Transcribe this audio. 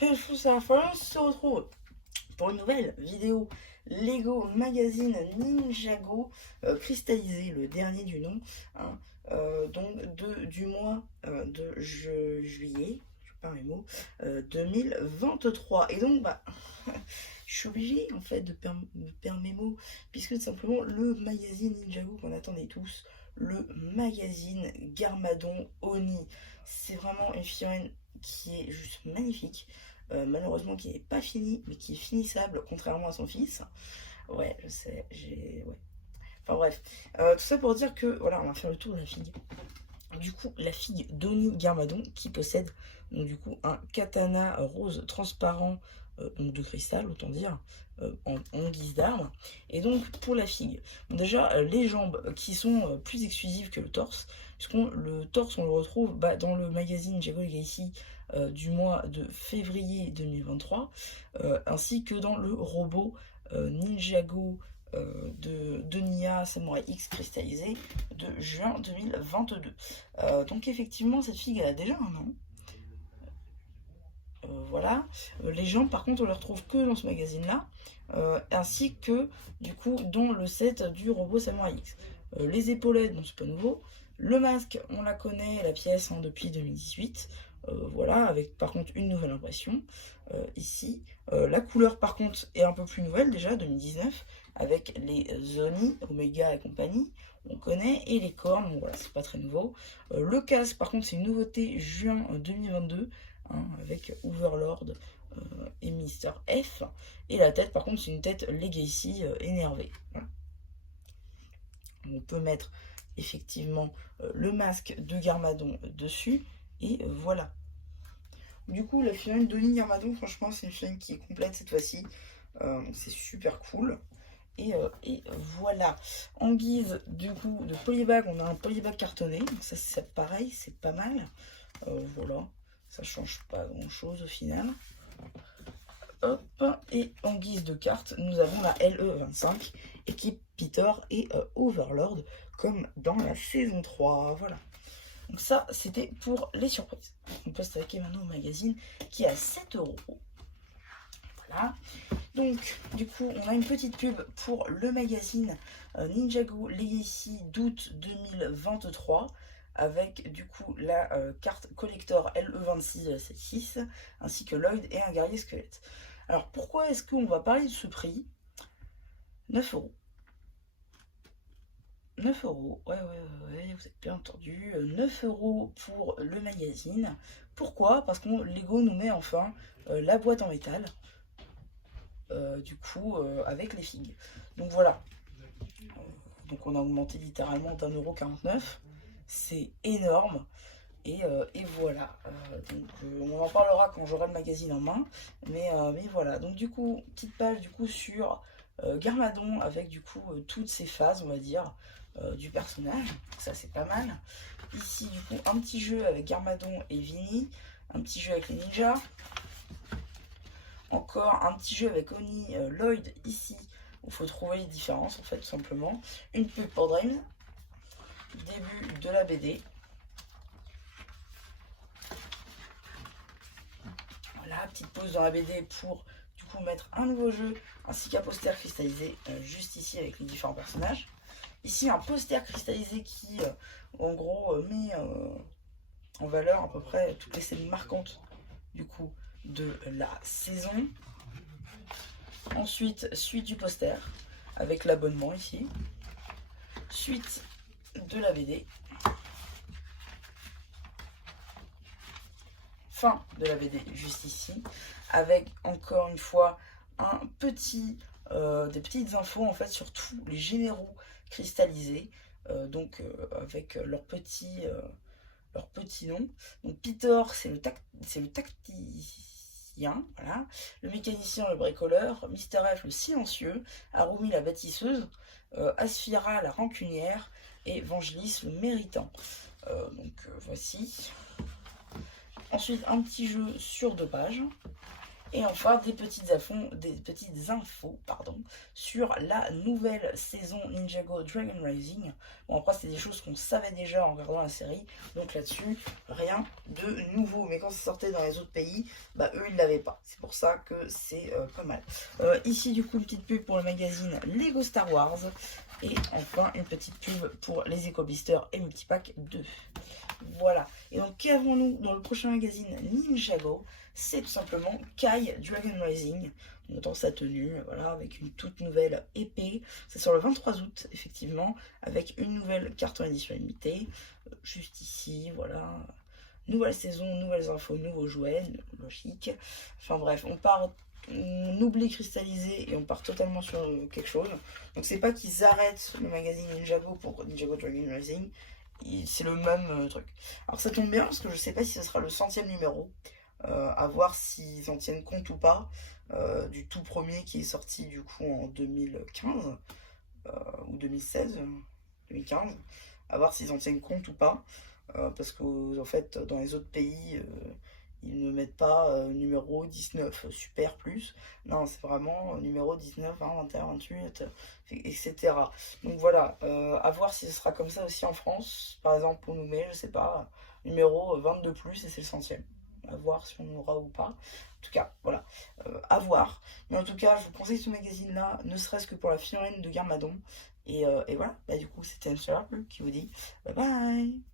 Je trouve ça folle, on se retrouve pour une nouvelle vidéo Lego Magazine Ninjago cristallisé, le dernier du nom, hein, donc du mois de juillet, je perds mes mots, 2023. Et donc, bah, je suis obligée en fait de perdre mes mots, puisque tout simplement le magazine Ninjago qu'on attendait tous, le magazine Garmadon Oni, c'est vraiment une figurine qui est juste magnifique. Malheureusement qui n'est pas fini, mais qui est finissable, contrairement à son fils. Ouais, je sais, Ouais. Enfin bref, tout ça pour dire que, voilà, on va faire le tour de la figue. Du coup, la figue d'Oni Garmadon, qui possède, donc du coup, un katana rose transparent, donc de cristal, autant dire, en guise d'arme. Et donc, pour la figue, bon, déjà, les jambes, qui sont plus exclusives que le torse, puisqu'on le torse, on le retrouve dans le magazine Jago Legacy du mois de février 2023, ainsi que dans le robot Ninjago de Nia Samurai X cristallisé de juin 2022. Donc effectivement, cette figue elle a déjà un an. Voilà. Les jambes, par contre, on les retrouve que dans ce magazine-là, ainsi que du coup dans le set du robot Samurai X. Les épaulettes, donc c'est pas nouveau. Le masque, on la connaît, la pièce, hein, depuis 2018. Voilà, avec par contre une nouvelle impression ici. La couleur, par contre, est un peu plus nouvelle déjà, 2019, avec les Oni, Omega et compagnie. On connaît, et les cornes, bon, voilà, c'est pas très nouveau. Le casque, par contre, c'est une nouveauté juin 2022. Hein, avec Overlord et Mister F. Et la tête, par contre, c'est une tête Legacy énervée. Voilà. On peut mettre effectivement le masque de Garmadon dessus. Et voilà. Du coup, la figurine d'Oni Garmadon, franchement, c'est une figurine qui est complète cette fois-ci. C'est super cool. Et voilà. En guise du coup de polybag, on a un polybag cartonné. Donc ça, c'est pareil, c'est pas mal. Voilà. Ça change pas grand chose au final. Hop, et en guise de carte, nous avons la LE25, équipe Peter et Overlord, comme dans la saison 3. Voilà. Donc ça, c'était pour les surprises. On peut s'attaquer maintenant au magazine qui est à 7 €. Voilà. Donc, du coup, on a une petite pub pour le magazine Ninjago Legacy d'août 2023 avec du coup la carte collector LE2676 ainsi que Lloyd et un guerrier squelette. Alors, pourquoi est-ce qu'on va parler de ce prix? 9 €. 9 €, ouais, vous avez bien entendu, 9 € pour le magazine. Pourquoi? Parce que Lego nous met enfin la boîte en métal. Du coup avec les figues. Donc voilà. Donc on a augmenté littéralement d'1,49 €. C'est énorme. Et voilà. Donc on en parlera quand j'aurai le magazine en main. Mais voilà. Donc du coup, petite page du coup sur Garmadon avec du coup toutes ces phases, on va dire, du personnage. Ça c'est pas mal. Ici du coup un petit jeu avec Garmadon et Vinny. Un petit jeu avec les ninjas. Encore un petit jeu avec Oni Lloyd ici, où il faut trouver les différences en fait tout simplement. Une pub pour Dream, début de la BD. Voilà, petite pause dans la BD pour du coup mettre un nouveau jeu, ainsi qu'un poster cristallisé juste ici avec les différents personnages. Ici un poster cristallisé qui en gros met en valeur à peu près toutes les scènes marquantes du coup de la saison. Ensuite, suite du poster, avec l'abonnement ici. Suite de la BD. Fin de la BD, juste ici. Avec, encore une fois, des petites infos, en fait, sur tous les généraux cristallisés. Avec leur petit nom. Donc, Peter, c'est le tacticien, voilà. Le mécanicien, le bricoleur. Mister F, le silencieux. Harumi, la bâtisseuse. Asphira, la rancunière. Et Vangelis, le méritant. Voici. Ensuite, un petit jeu sur 2 pages. Et enfin, des petites infos pardon, sur la nouvelle saison Ninjago Dragon Rising. Bon, après, c'est des choses qu'on savait déjà en regardant la série, donc là-dessus, rien de nouveau. Mais quand ça sortait dans les autres pays, bah eux, ils l'avaient pas. C'est pour ça que c'est pas mal. Ici, du coup, une petite pub pour le magazine Lego Star Wars. Et enfin, une petite pub pour les EcoBeasters et Multipack 2. Voilà. Et donc, qu'avons-nous dans le prochain magazine Ninjago? C'est tout simplement Kai Dragon Rising. Dans sa tenue, voilà, avec une toute nouvelle épée. C'est sur le 23 août, effectivement, avec une nouvelle carte en édition limitée. Juste ici, voilà. Nouvelle saison, nouvelles infos, nouveaux jouets, logique. Enfin bref, on oublie cristallisé et on part totalement sur quelque chose. Donc c'est pas qu'ils arrêtent le magazine Ninjago pour Ninjago Dragon Rising, c'est le même truc. Alors ça tombe bien parce que je sais pas si ce sera le 100e numéro, à voir s'ils en tiennent compte ou pas, du tout premier qui est sorti du coup en 2015, ou 2016, 2015, à voir s'ils en tiennent compte ou pas, parce que en fait dans les autres pays, ils ne mettent pas numéro 19 super plus, non c'est vraiment numéro 19, 20, 21, 28, etc. Donc voilà, à voir si ce sera comme ça aussi en France, par exemple pour nous, mais je sais pas, numéro 22 plus et c'est le 100e. À voir si on aura ou pas. En tout cas, voilà, à voir. Mais en tout cas, je vous conseille ce magazine-là, ne serait-ce que pour la figurine de Garmadon. Et voilà, bah, du coup, c'était M. qui vous dit bye bye.